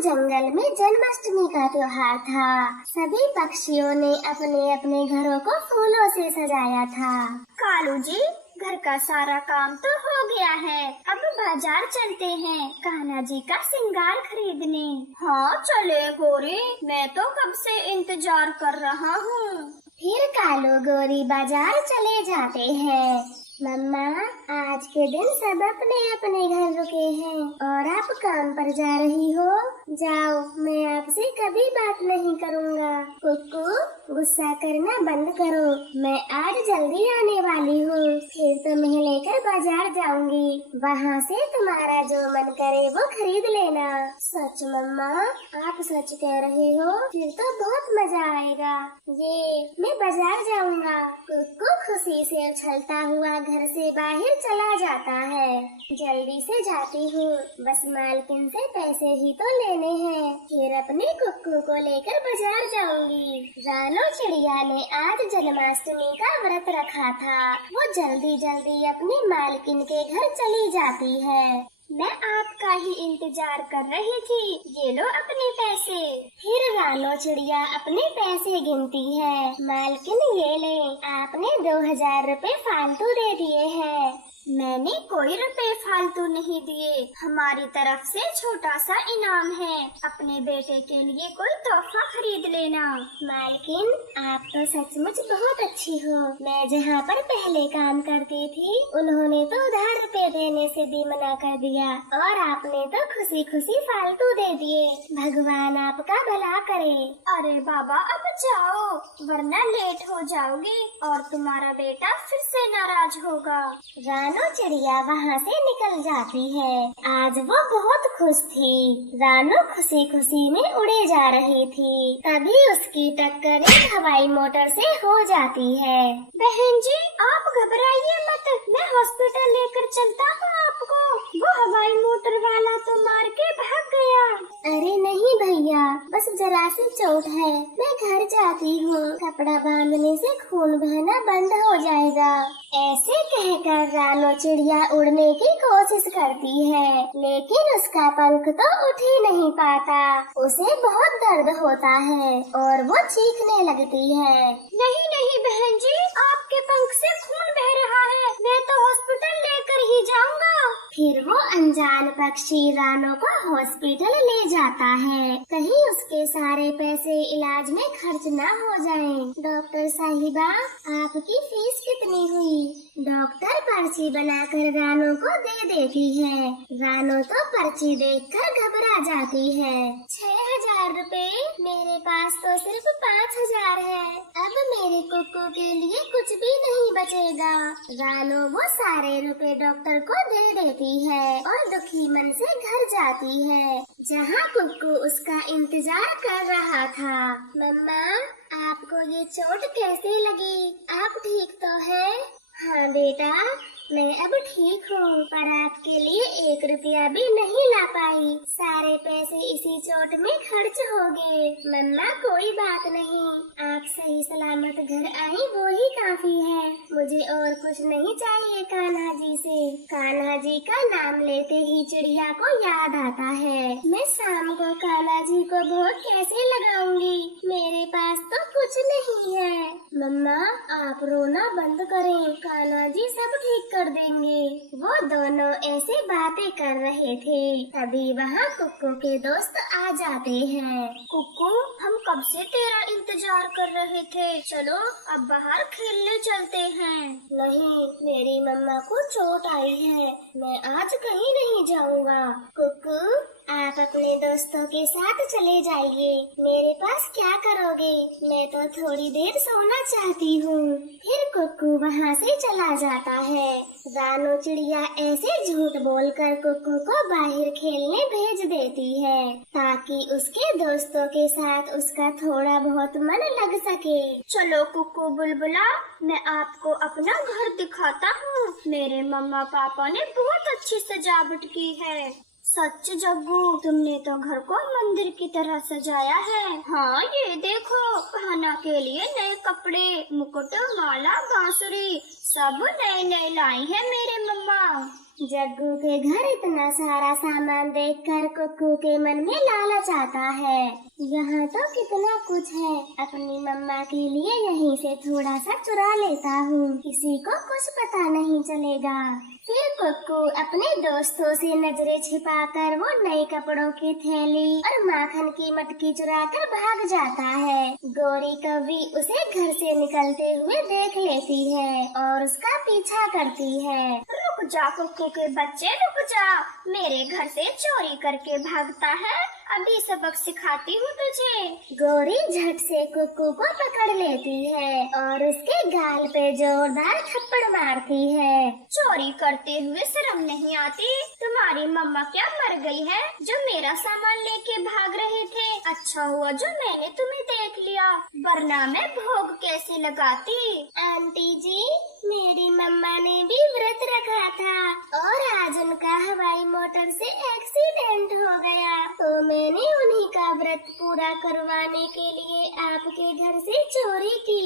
जंगल में जन्माष्टमी का त्योहार था। सभी पक्षियों ने अपने अपने घरों को फूलों से सजाया था। कालू जी, घर का सारा काम तो हो गया है, अब बाजार चलते हैं कान्हा जी का श्रृंगार खरीदने। हाँ चले गोरी, मैं तो कब से इंतजार कर रहा हूँ। फिर कालू गोरी बाजार चले जाते हैं। मम्मा, आज के दिन सब अपने अपने घर रुके हैं और आप काम पर जा रही हो। जाओ, मैं आपसे कभी बात नहीं करूँगा। कुक्कू, गुस्सा करना बंद करो, मैं आज जल्दी आने वाली हूँ। फिर तुम्हें लेकर बाजार जाऊंगी, वहाँ से तुम्हारा जो मन करे वो खरीद लेना। सच मम्मा, आप सच कह रही हो? फिर तो बहुत मजा आएगा। ये मैं बाजार जाऊंगा। कुक्कू खुशी से उछलता हुआ घर से बाहर चला जाता है। जल्दी से जाती हूँ, बस मालकिन से पैसे ही तो लेने हैं, फिर अपने कुक्कू को लेकर बाजार जाऊंगी। रानो चिड़िया ने आज जन्माष्टमी का व्रत रखा था। वो जल्दी जल्दी अपनी मालकिन के घर चली जाती है। मैं आपका ही इंतजार कर रही थी, ये लो अपने पैसे। फिर रानो चिड़िया अपने पैसे गिनती है। मालकिन, ये ले, आपने 2000 रुपए फालतू दे दिए हैं। मैंने कोई रुपए फालतू नहीं दिए, हमारी तरफ से छोटा सा इनाम है, अपने बेटे के लिए कोई तोहफा खरीद लेना। मालकिन, आप तो सचमुच बहुत अच्छी हो। मैं जहाँ पर पहले काम करती थी, उन्होंने तो उधार रुपए देने से भी मना कर दिया और आपने तो खुशी खुशी फालतू दे दिए। भगवान आपका भला करे। अरे बाबा, अब जाओ, वरना लेट हो जाओगे और तुम्हारा बेटा फिर से नाराज होगा। रानो चिड़िया वहाँ से निकल जाती है। आज वो बहुत खुश थी। रानो खुशी खुशी में उड़े जा रही थी, तभी उसकी टक्कर एक हवाई मोटर से हो जाती है। बहन जी, आप घबराइए मत, मैं हॉस्पिटल लेकर चलता हूँ आपको। वो हवाई मोटर वाला तो मार के भाग गया। अरे नहीं भैया, बस जरा सी चोट है, मैं घर जाती हूँ। कपड़ा बांधने से खून बहना बंद हो जाएगा। ऐसे कहकर रानो चिड़िया उड़ने की कोशिश करती है, लेकिन उसका पंख तो उठ ही नहीं पाता। उसे बहुत दर्द होता है और वो चीखने लगती है। नहीं नहीं बहन जी, आपके पंख से खून बह रहा है, मैं तो हॉस्पिटल लेकर ही जाऊंगा। फिर वो अनजान पक्षी रानो को हॉस्पिटल ले जाता है, कहीं उसके सारे पैसे इलाज में खर्च न हो जाएं। डॉक्टर साहिबा, आपकी फीस कितनी हुई? डॉक्टर पर्ची बनाकर रानो को दे देती है। रानो तो पर्ची देखकर घबरा जाती है। 6000 रुपए? मेरे पास तो सिर्फ 5000 है। अब मेरे कुक्कू के लिए कुछ भी नहीं बचेगा। रानो वो सारे रुपए डॉक्टर को दे देती है और दुखी मन से घर जाती है, जहाँ कुक्कू उसका इंतजार कर रहा था। मम्मा, आपको ये चोट कैसे लगी? आप ठीक तो है? हाँ बेटा, मैं अब ठीक हूँ, पर आपके लिए 1 रुपया भी नहीं ला पाई। सारे पैसे इसी चोट में खर्च हो गए। मम्मा, कोई बात नहीं, आप सही सलामत घर आई वो ही काफी है। मुझे और कुछ नहीं चाहिए कान्हा जी से। कान्हा जी का नाम लेते ही चिड़िया को याद आता है, मैं शाम को कान्हा जी को भोग कैसे लगाऊंगी? मेरे पास तो कुछ नहीं है। मम्मा, आप रोना बंद करें, कान्हा जी सब ठीक कर देंगे। वो दोनों ऐसे बातें कर रहे थे, तभी वहाँ कुक्कू के दोस्त आ जाते हैं। कुक्कू, हम कब से तेरा इंतजार कर रहे थे, चलो अब बाहर खेलने चलते हैं। नहीं, मेरी मम्मा को चोट आई है, मैं आज कहीं नहीं जाऊँगा। कुक्कू, आप अपने दोस्तों के साथ चले जाइए, मेरे पास क्या करोगे? मैं तो थोड़ी देर सोना चाहती हूँ। फिर कुक्कू वहाँ से चला जाता है। रानो चिड़िया ऐसे झूठ बोलकर कुक्कू को बाहर खेलने भेज देती है, ताकि उसके दोस्तों के साथ उसका थोड़ा बहुत मन लग सके। चलो कुक्कू बुलबुला, मैं आपको अपना घर दिखाता हूँ। मेरे मम्मा पापा ने बहुत अच्छी सजावट की है। सच जग्गू, तुमने तो घर को मंदिर की तरह सजाया है। हाँ, ये देखो, कान्हा के लिए नए कपड़े, मुकुट, माला, बांसुरी सब नए नए लाई है मेरे मम्मा। जग्गू के घर इतना सारा सामान देखकर कुक्कू के मन में लालच आता है। यहाँ तो कितना कुछ है, अपनी मम्मा के लिए यहीं से थोड़ा सा चुरा लेता हूँ, किसी को कुछ पता नहीं चलेगा। फिर कुक्कू अपने दोस्तों से नजरें छिपाकर वो नए कपड़ों की थैली और माखन की मटकी चुराकर भाग जाता है। गौरी कभी उसे घर से निकलते हुए देख लेती है और उसका पीछा करती है। रुक जा कुक्कू के बच्चे, रुक जा, मेरे घर से चोरी करके भागता है, अभी सबक सिखाती हूँ तुझे। गौरी झट से कुक्कू को पकड़ लेती है और उसके गाल पे जोरदार थप्पड़ मारती है। चोरी करते हुए शर्म नहीं आती? तुम्हारी मम्मा क्या मर गई है जो मेरा सामान लेके भाग रहे थे? अच्छा हुआ जो मैंने तुम्हें देख लिया, वरना मैं भोग कैसे लगाती। आंटी जी, मेरी मम्मा ने भी व्रत रखा था और आज उनका हवाई मोटर से एक्सीडेंट हो गया, तो मैंने उन्हीं का व्रत पूरा करवाने के लिए आपके घर से चोरी की।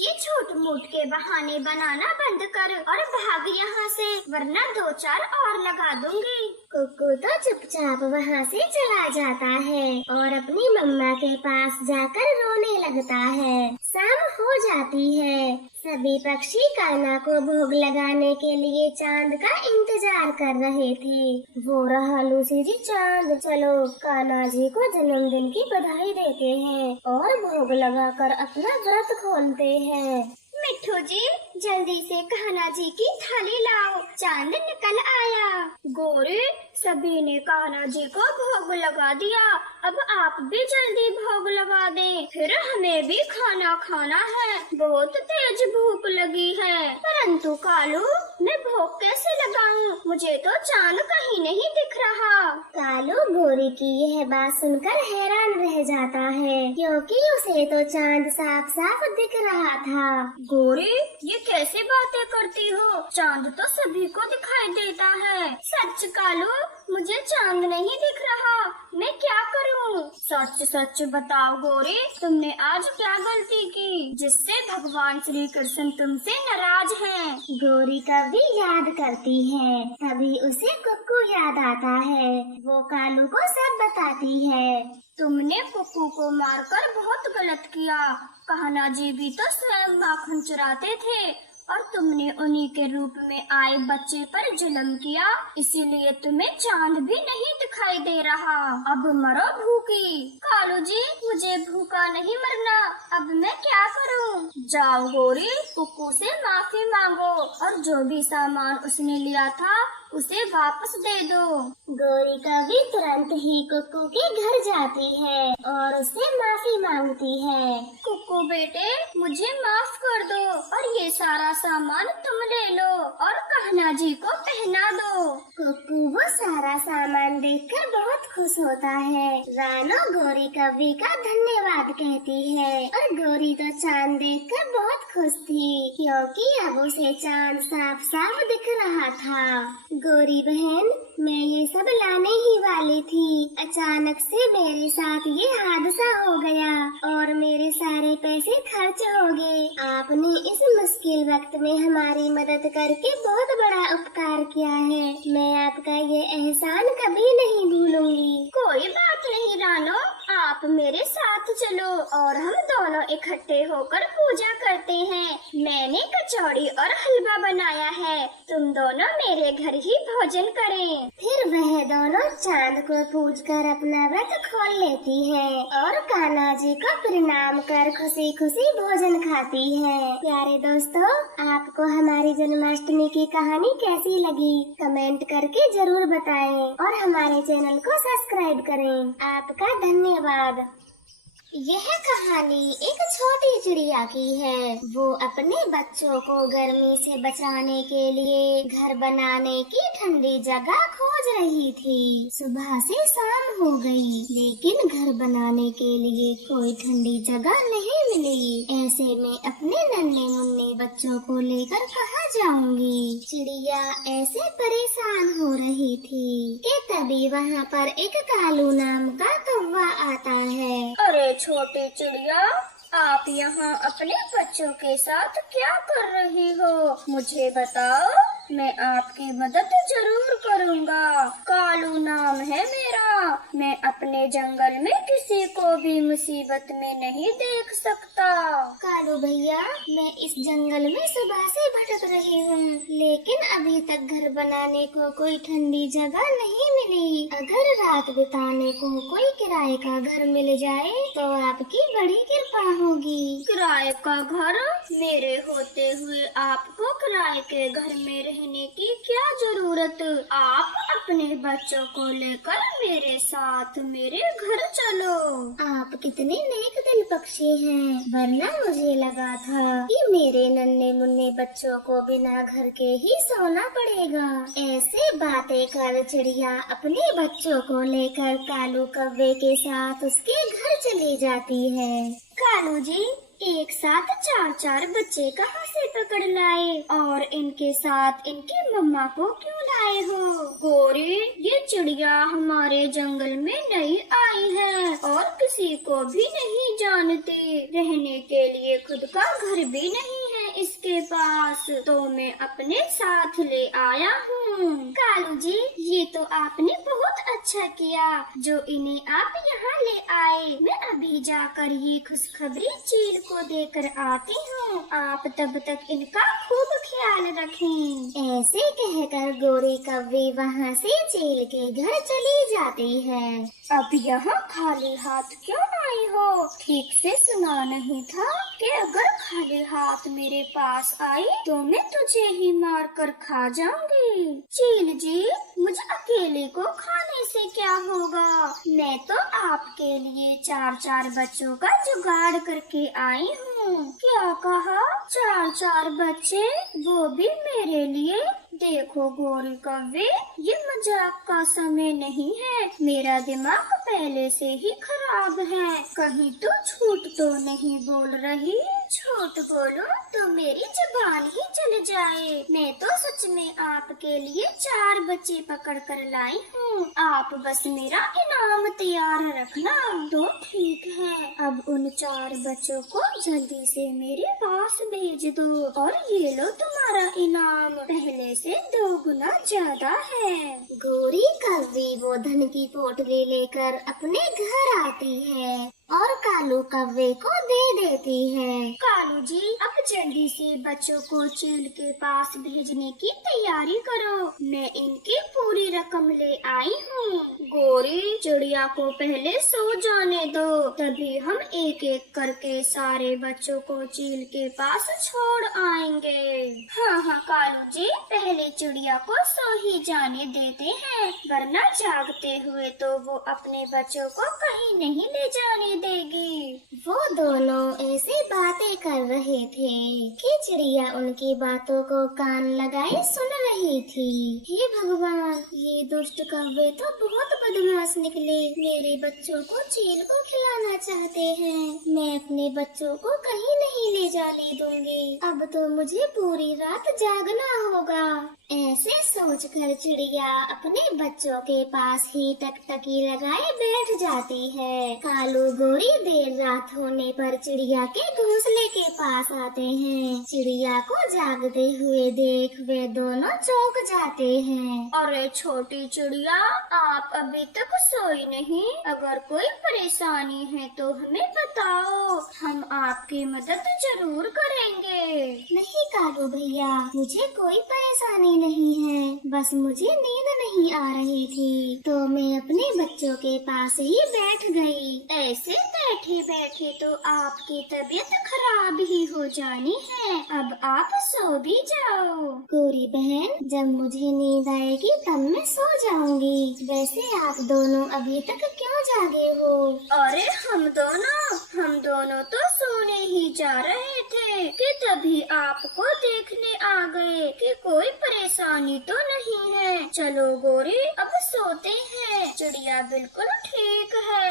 ये झूठ मूठ के बहाने बनाना बंद कर और भाग यहाँ से, वरना 2-4 और लगा दूंगी। कुक्कू तो चुपचाप वहाँ से चला जाता है और अपनी मम्मा के पास जाकर रोने लगता है। शाम हो जाती है। सभी पक्षी कान्हा को भोग लगाने के लिए चांद का इंतजार कर रहे थे। वो रहा लूसी जी चांद, चलो कान्हा जी को जन्मदिन की बधाई देते हैं और भोग लगाकर अपना व्रत खोलते हैं। मिट्ठू जी, जल्दी से कान्हा जी की थाली लाओ, चांद निकल आया। गौरी, सभी ने कान्हा जी को भोग लगा दिया, अब आप भी जल्दी भोग लगा दें, फिर हमें भी खाना खाना है, बहुत तेज भूख लगी है। परंतु कालू, मैं भोग कैसे लगाऊं? मुझे तो चांद कहीं नहीं दिख रहा। कालू गौरी की यह बात सुनकर हैरान रह जाता है, क्योंकि उसे तो चांद साफ साफ दिख रहा था। गौरी, ये कैसे बातें करती हो? चांद तो सभी को दिखाई देता है। सच कालू, मुझे चांद नहीं दिख रहा, मैं क्या करूं? सच सच बताओ गौरी, तुमने आज क्या गलती की जिससे भगवान श्री कृष्ण तुमसे नाराज हैं? गौरी कभी याद करती है, तभी उसे कुक्कू याद आता है। वो कालू को सब बताती है। तुमने कुक्कू को मारकर बहुत गलत किया। कान्हा जी भी तो स्वयं माखन चुराते थे और तुमने उन्हीं के रूप में आए बच्चे पर जुल्म किया, इसीलिए तुम्हें चांद भी नहीं दिखाई दे रहा। अब मरो भूखी। कालू जी, मुझे भूखा नहीं मरना, अब मैं क्या करूं? जाओ गौरी, कुक्कू से माफी मांगो और जो भी सामान उसने लिया था उसे वापस दे दो। गौरी कभी तुरंत ही कुक्कू के घर जाती है और उससे माफी मांगती है। कुक्कू बेटे, मुझे माफ कर दो और ये सारा सामान तुम ले लो और कान्हा जी को पहना दो। कुक्कू वो सारा सामान देखकर बहुत खुश होता है। रानो गौरी कभी का धन्यवाद कहती है और गौरी तो चांद देखकर बहुत खुश थी, क्योंकि अब उसे चांद साफ साफ दिख रहा था। गौरी बहन, मैं ये सब लाने ही वाली थी, अचानक से मेरे साथ ये हादसा हो गया और मेरे सारे पैसे खर्च हो गए। आपने इस मुश्किल वक्त में हमारी मदद करके बहुत बड़ा उपकार किया है, मैं आपका ये एहसान कभी नहीं भूलूंगी। कोई बात नहीं रानो, आप मेरे साथ चलो और हम दोनों इकट्ठे होकर पूजा करते हैं। मैंने कचौड़ी और हलवा बनाया है, तुम दोनों मेरे घर ही भोजन करें। फिर वह दोनों चांद को पूजकर अपना व्रत खोल लेती है और कान्हा जी को प्रणाम कर खुशी खुशी भोजन खाती है। प्यारे दोस्तों, आपको हमारी जन्माष्टमी की कहानी कैसी लगी कमेंट करके जरूर बताएं और हमारे चैनल को सब्सक्राइब करें। आपका धन्यवाद। यह कहानी एक छोटी चिड़िया की है। वो अपने बच्चों को गर्मी से बचाने के लिए घर बनाने की ठंडी जगह खोज रही थी। सुबह से शाम हो गई, लेकिन घर बनाने के लिए कोई ठंडी जगह नहीं मिली। ऐसे में अपने नन्हे मुन्ने बच्चों को लेकर कहाँ जाऊंगी? चिड़िया ऐसे परेशान हो रही थी कि तभी वहाँ पर एक कालू नाम का कौवा आता है। अरे छोटी चिड़िया, आप यहाँ अपने बच्चों के साथ क्या कर रही हो? मुझे बताओ, मैं आपकी मदद जरूर करूँगा। कालू नाम है मेरा। मैं अपने जंगल में किसी को भी मुसीबत में नहीं देख सकता। कालू भैया, मैं इस जंगल में सुबह से भटक रही हूँ, लेकिन अभी तक घर बनाने को कोई ठंडी जगह नहीं मिली। अगर रात बिताने को कोई किराए का घर मिल जाए तो आपकी बड़ी कृपा होगी। किराए का घर? मेरे होते हुए आपको किराए के घर में रहने की क्या जरूरत? आप अपने बच्चों को लेकर मेरे साथ मेरे घर चलो। आप कितने नेक दिल पक्षी हैं, वरना मुझे लगा था कि मेरे नन्हे मुन्ने बच्चों को बिना घर के ही सोना पड़ेगा। ऐसे बातें कर चिड़िया अपने बच्चों को लेकर कालू कौवे के साथ उसके घर चली जाती है। कालू जी, एक साथ 4-4 बच्चे कहाँ से पकड़ लाए और इनके साथ इनकी मम्मा को क्यों लाए हो? गोरी, ये चिड़िया हमारे जंगल में नई आई है और किसी को भी नहीं जानती। रहने के लिए खुद का घर भी नहीं है इसके पास, तो मैं अपने साथ ले आया हूँ। कालू जी, ये तो आपने बहुत अच्छा किया जो इन्हें आप यहाँ ले आए। मैं अभी जाकर ये खुशखबरी चील को देकर आती हूँ। आप तब तक इनका खूब ख्याल रखें। ऐसे कहकर गोरी कौवे वहाँ से चील के घर चली जाती है। अब यहाँ खाली हाथ क्यों आई हो? ठीक से सुना नहीं था कि अगर खाली हाथ मेरे पास आई तो मैं तुझे ही मार कर खा जाऊंगी। चील जी, मुझे अकेले को खाने से क्या होगा? मैं तो आपके लिए 4-4 बच्चों का जुगाड़ करके आई हूँ। क्या कहा? 4-4 बच्चे, वो भी मेरे लिए? देखो गोरी कौवे, ये मजाक का समय नहीं है। मेरा दिमाग पहले से ही खराब है। कहीं तो झूठ तो नहीं बोल रही? झूठ बोलूं तो मेरी जुबान ही चल जाए। मैं तो सच में आपके लिए 4 बच्चे पकड़ कर लाई हूँ। आप बस मेरा इनाम तैयार रखना। तो ठीक है, अब उन 4 बच्चों को जल्दी से मेरे पास भेज दो और ये लो तुम्हारा इनाम। पहले से 2 गुना ज्यादा है। गोरी कौवी वो धन की पोटली लेकर अपने घर आती है और कालू कौवे को दे देती है। कालू जी, अब जल्दी से बच्चों को चील के पास भेजने की तैयारी करो। मैं इनकी पूरी रकम ले आई हूँ। गोरी, चिड़िया को पहले सो जाने दो, तभी हम एक एक करके सारे बच्चों को चील के पास छोड़ आएंगे। हाँ कालू जी, पहले चिड़िया को सो ही जाने देते हैं, वरना जागते हुए तो वो अपने बच्चों को कहीं नहीं ले जाने देगी। वो दोनों ऐसे बातें कर रहे थे कि चिड़िया उनकी बातों को कान लगाए सुन रही थी। हे भगवान, ये दुष्ट कौवे तो बहुत बदमाश निकले। मेरे बच्चों को चील को खिलाना चाहते हैं। मैं अपने बच्चों को कहीं नहीं ले जाने दूंगी। अब तो मुझे पूरी रात जागना होगा। ऐसे सोचकर चिड़िया अपने बच्चों के पास ही टकटकी लगाए बैठ जाती है। कालू गोरी देर रात होने पर चिड़िया के घोंसले के पास आते हैं। चिड़िया को जागते हुए देख वे दोनों चौंक जाते हैं। अरे छोटी चिड़िया, आप अभी तक सोई नहीं? अगर कोई परेशानी है तो हमें बताओ, हम आपकी मदद जरूर करेंगे। नहीं कालू भैया, मुझे कोई परेशानी नहीं है, बस मुझे नींद नहीं आ रही थी तो मैं अपने बच्चों के पास ही बैठ गई। ऐसे बैठे बैठे तो आपकी तबीयत खराब ही हो जानी है। अब आप सो भी जाओ। गोरी बहन, जब मुझे नींद आएगी तब मैं सो जाऊंगी। वैसे आप दोनों अभी तक क्यों जागे हो? अरे हम दोनों तो सोने ही जा रहे थे कि तभी आपको देखने आ गए कि कोई परेशानी तो नहीं है। चलो गोरी, अब सोते हैं। चिड़िया बिल्कुल ठीक है।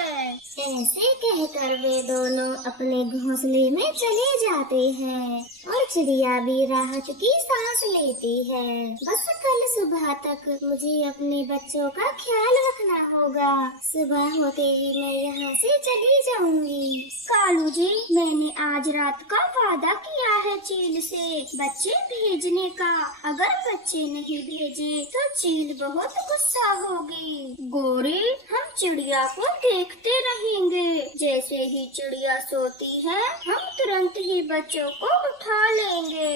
ऐसे कहकर वे दोनों अपने घोंसले में चले जाते हैं और चिड़िया भी राहत की सांस लेती है। बस कल सुबह तक मुझे अपने बच्चों का ख्याल रखना होगा। सुबह होते ही मैं यहाँ से चली जाऊंगी। कालू जी, मैंने आज रात का वादा किया है चील से बच्चे भेजने का। अगर बच्चे नहीं भेजे तो चील बहुत गुस्सा होगी। गोरी, हम चिड़िया को देखते रहेंगे। जैसे ही चिड़िया सोती है हम तुरंत ही बच्चों को उठा लेंगे।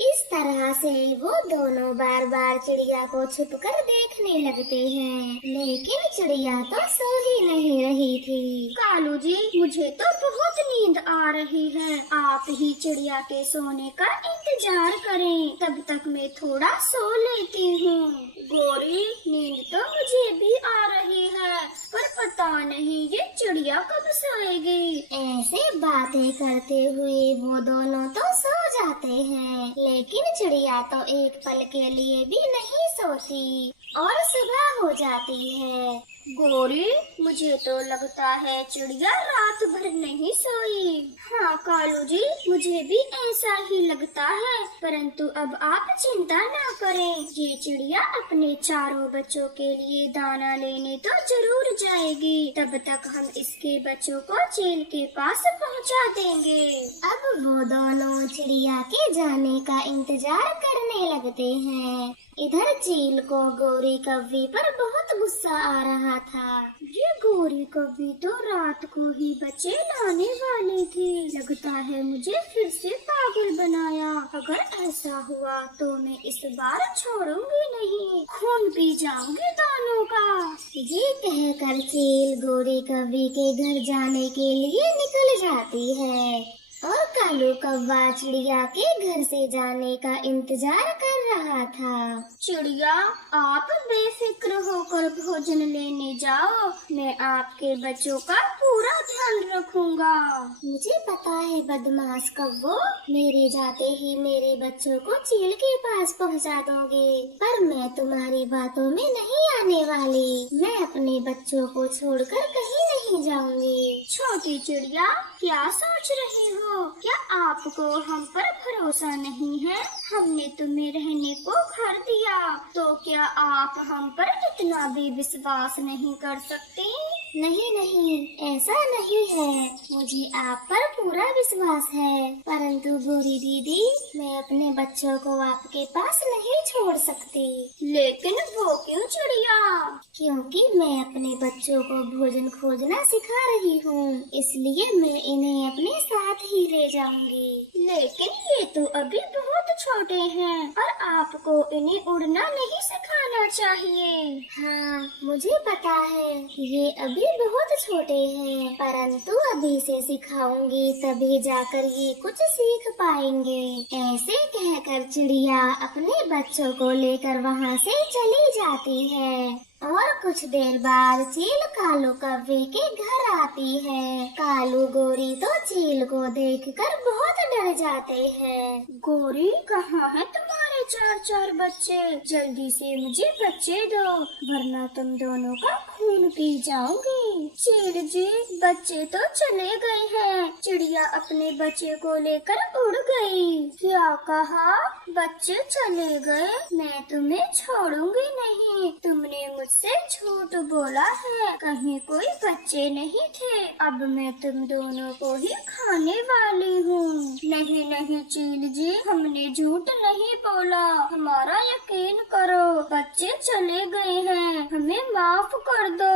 इस तरह से वो दोनों बार बार चिड़िया को छुपकर देखने लगते हैं, लेकिन चिड़िया तो सो ही नहीं रही थी। कालू जी, मुझे तो बहुत नींद आ रही है। आप ही चिड़िया के सोने का इंतजार करें, तब तक मैं थोड़ा सो लेती हूँ। गोरी, नींद तो मुझे भी आ रही है, पर पता नहीं ये चिड़िया कब सोएगी। ऐसे बातें करते हुए वो दोनों तो सो जाते हैं, लेकिन चिड़िया तो एक पल के लिए भी नहीं सोती और सुबह हो जाती है। गोरी, मुझे तो लगता है चिड़िया रात भर नहीं सोई। हाँ कालू जी, मुझे भी ऐसा ही लगता है, परंतु अब आप चिंता ना करें। ये चिड़िया अपने चारों बच्चों के लिए दाना लेने तो जरूर जाएगी। तब तक हम इसके बच्चों को चील के पास पहुंचा देंगे। अब वो दोनों चिड़िया के जाने का इंतजार करने लगते हैं। इधर चील को गोरी कव्वी पर बहुत गुस्सा आ रहा था। ये गोरी कव्वी तो रात को ही बच्चे लाने वाली थी। लगता है मुझे फिर से पागल बनाया। अगर ऐसा हुआ तो मैं इस बार छोड़ूंगी नहीं, खून पी जाऊंगी दोनों का। ये कहकर चील गोरी कव्वी के घर जाने के लिए निकल जाती है और कालू कौवा चिड़िया के घर से जाने का इंतजार कर रहा था। चिड़िया, आप बेफिक्र होकर भोजन लेने जाओ, मैं आपके बच्चों का पूरा ध्यान रखूंगा। मुझे पता है बदमाश कौवो, मेरे जाते ही मेरे बच्चों को चील के पास पहुंचा दोगे, पर मैं तुम्हारी बातों में नहीं आने वाली। मैं अपने बच्चों को छोड़कर कहीं नहीं जाऊंगी। छोटी चिड़िया, क्या सोच रही हो? क्या आपको हम पर भरोसा नहीं है? हमने तुम्हें रहने को घर दिया, तो क्या आप हम पर इतना भी विश्वास नहीं कर सकती? नहीं नहीं, ऐसा नहीं है, मुझे आप पर पूरा विश्वास है, परंतु गोरी दीदी, मैं अपने बच्चों को आपके पास नहीं छोड़ सकती। लेकिन वो क्यों चिड़िया? क्योंकि मैं अपने बच्चों को भोजन खोजना सिखा रही हूँ, इसलिए मैं इन्हें अपने साथ ही ले जाऊंगी। लेकिन ये तो अभी बहुत छोटे हैं और आपको इन्हें उड़ना नहीं सिखाना चाहिए। हाँ, मुझे पता है, ये अभी बहुत छोटे हैं, परंतु अभी से सिखाऊंगी तभी जाकर ये कुछ सीख पाएंगे। ऐसे कहकर चिड़िया अपने बच्चों को लेकर वहाँ से चली जाती है और कुछ देर बाद चील कालू कव्वे के घर आती है। कालू गोरी तो चील को देखकर बहुत डर जाते हैं। गोरी, कहाँ है तुम्हारे चार चार बच्चे? जल्दी से मुझे बच्चे दो, वरना तुम दोनों का खून पी जाओगी। चील जी, बच्चे तो चले गए हैं। चिड़िया अपने बच्चे को लेकर उड़ गई। क्या कहा? बच्चे चले गए? मैं तुम्हें छोड़ूंगी नहीं। तुमने मुझसे झूठ बोला है, कहीं कोई बच्चे नहीं थे। अब मैं तुम दोनों को ही खाने वाली हूँ। नहीं नहीं चील जी, हमने झूठ नहीं बोला, हमारा यकीन करो। बच्चे चले गए हैं, हमें माफ कर दो।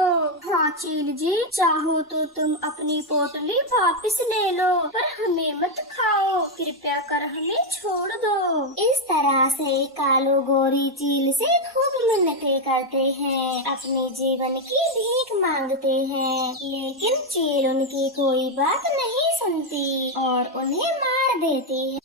हाँ चील जी, चाहो तो तुम अपनी पोटली वापस ले लो, पर हमें मत खाओ। कृपया कर हमें छोड़ दो। इस तरह से कालू गोरी चील से खूब मिन्नतें करते हैं, अपने जीवन की भीख मांगते हैं, लेकिन चील उनकी कोई बात नहीं सुनती और उन्हें मार देती है।